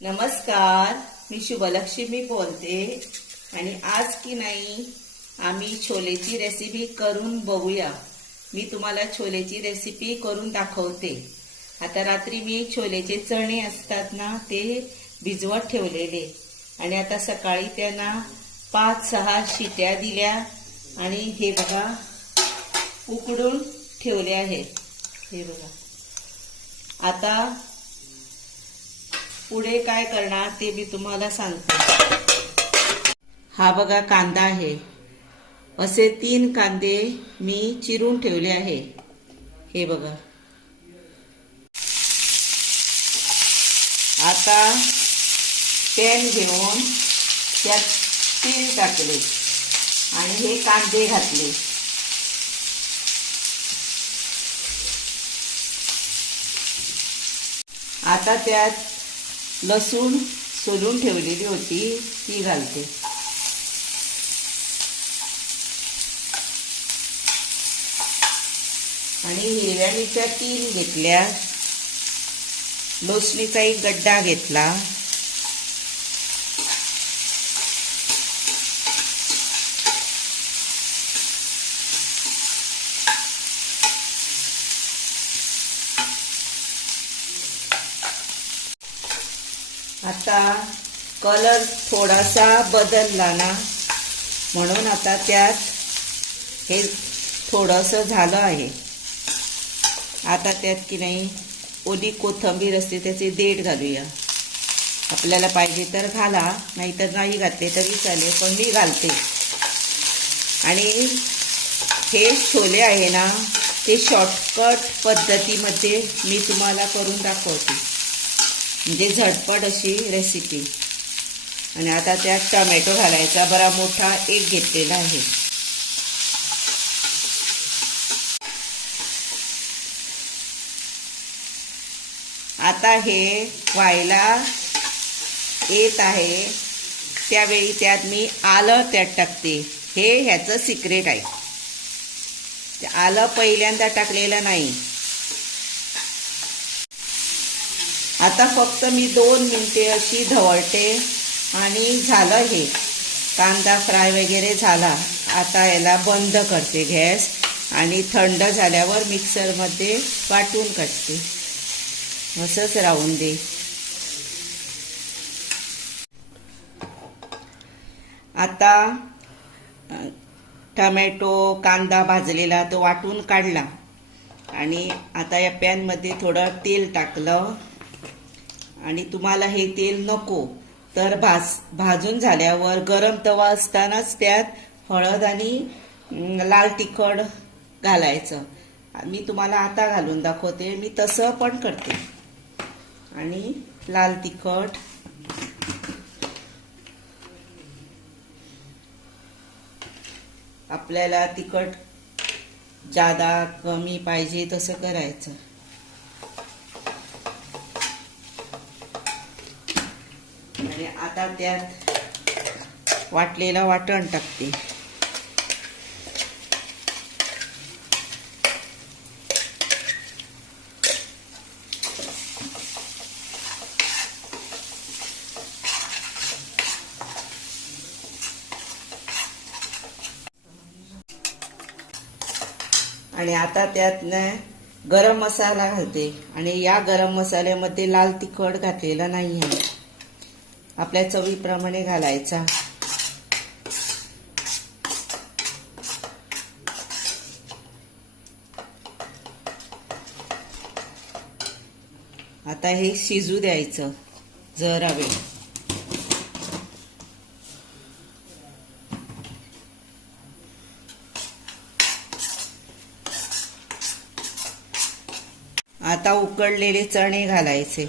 नमस्कार, मी शुभलक्ष्मी बोलते आणि आज की नाही आम्ही छोलेची रेसिपी करून बघूया। मी तुम्हाला छोलेची रेसिपी करून दाखवते। आता रात्री मी छोलेचे चणे असतात ना ते भिजवत ठेवलेले आणि आता सकाळी त्यांना 5-6 शिट्या दिल्या आणि हे बघा उकडून ठेवले आहेत। हे बघा आता पुढे काय करणार ते मी तुम्हाला सांगते। हा बघा कांदा आहे, असे 3 कांदे मी चिरून ठेवले आहे। हे बघा आता पॅन घेऊन त्यात तेल टाकले आणि हे कांदे घातले। आता त्यात लसूण सोलून ठेवलेली होती ती घालते आणि हिरव्या मिरच्या 3 घेतल्या, लसणीचा 1 गड्डा घेतला, आता कलर थोडासा बदलला ना म्हणून आता त्यात हे थोडंसं झालं आहे। आता त्यात की नाही ओली कोथिंबीर असते त्याचे देठ घालूया। आपल्याला पाहिजे तर घाला, नाहीतर नाही घातले तरी चालेल, पण मी घालते। आणि हे छोले आहे ना ते शॉर्टकट पद्धतीमध्ये मी तुम्हाला करून दाखवते, म्हणजे झटपट अशी रेसिपी। आणि आता त्यात टोमॅटो घालायचा, बरा मोठा 1 घेतलेला आहे। आता हे व्हायला येत आहे त्यावेळी त्यात मी आलं त्यात टाकते। हे ह्याचं सिक्रेट आहे, ते आलं पहिल्यांदा टाकलेलं नाही। आता फक्त मी 2 मिनिटे अशी ढवळते आणि झालं, हे कांदा फ्राय वगैरे झाला। आता याला बंद करते गॅस आणि थंड झाल्यावर मिक्सरमध्ये वाटून काढते। असंच राहून दे। आता टोमॅटो कांदा भाजलेला तो वाटून काढला आणि आता या पॅनमध्ये थोडं तेल टाकलं आणि तुम्हाला हे तेल नको तर भाजून झाल्यावर गरम तवा असतानाच त्यात हळद आणि लाल तिखट घालायचं। मी तुम्हाला आता घालून दाखवते, मी तसं पण करते। आणि लाल तिखट, आपल्याला तिखट जादा कमी पाहिजे तसं करायचं। आणि आता त्यात वाटलेलं वाटण टाकते। आणि आता त्यात गरम मसाला घालते आणि या गरम मसाल्यामध्ये लाल तिखट घातलेला नाही आहे, आपल्या चवीप्रमाणे घालायचा। आता हे शिजू द्यायचं जरा वेळ। आता उकडलेले चणे घालायचे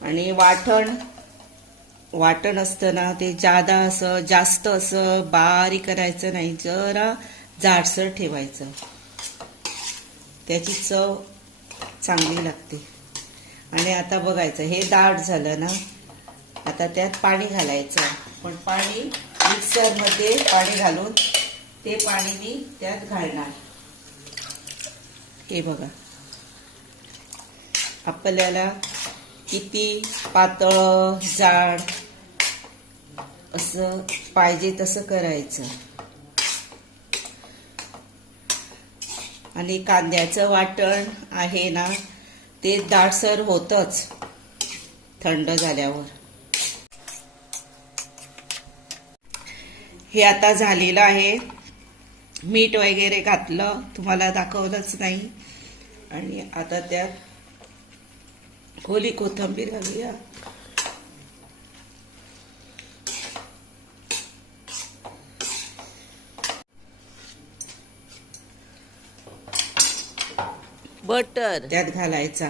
आणि वाटण असतं ना ते जास्त असं बारीक करायचं नाही, जरा जाडसर ठेवायचं, त्याची चव चांगली लागते। आणि आता बघायचं हे दाट झालं ना, आता त्यात पाणी घालायचं, पण पाणी मिक्सरमध्ये पाणी घालून ते पाणी मी त्यात घालणार. हे बघा, आपल्याला किती पातळ जाड असं पाहिजे तसं करायचं. आणि कांद्याचं वाटण आहे ना, ते दाटसर होतच थंड झाल्यावर. हे आता झालेलं आहे. मीठ वगैरे घातलं, तुम्हाला दाखवलंच नाही. आणि आता त्यात ओली कोथिंबीर घालूया. बटर त्यात घालायचा,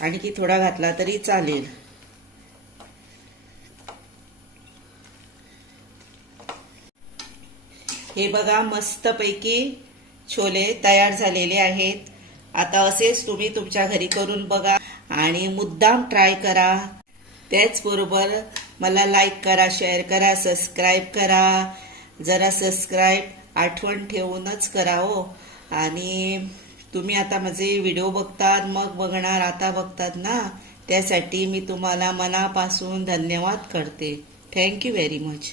आणखी थोडा घातला तरी चालेल. हे बघा, मस्तपैकी छोले तयार झालेले आहेत. आता असेच तुम्ही तुमच्या घरी करून बघा आणि मुद्दाम ट्राय करा. त्याचबरोबर मला लाईक करा, शेअर करा, सबस्क्राईब करा. जरा सबस्क्राईब आठवण ठेवूनच करा हो. आणि तुम्ही आता माझे व्हिडिओ बघतात, मग बघणार, आता बघतात ना, त्यासाठी मी तुम्हाला मनापासून धन्यवाद करते. Thank you very much.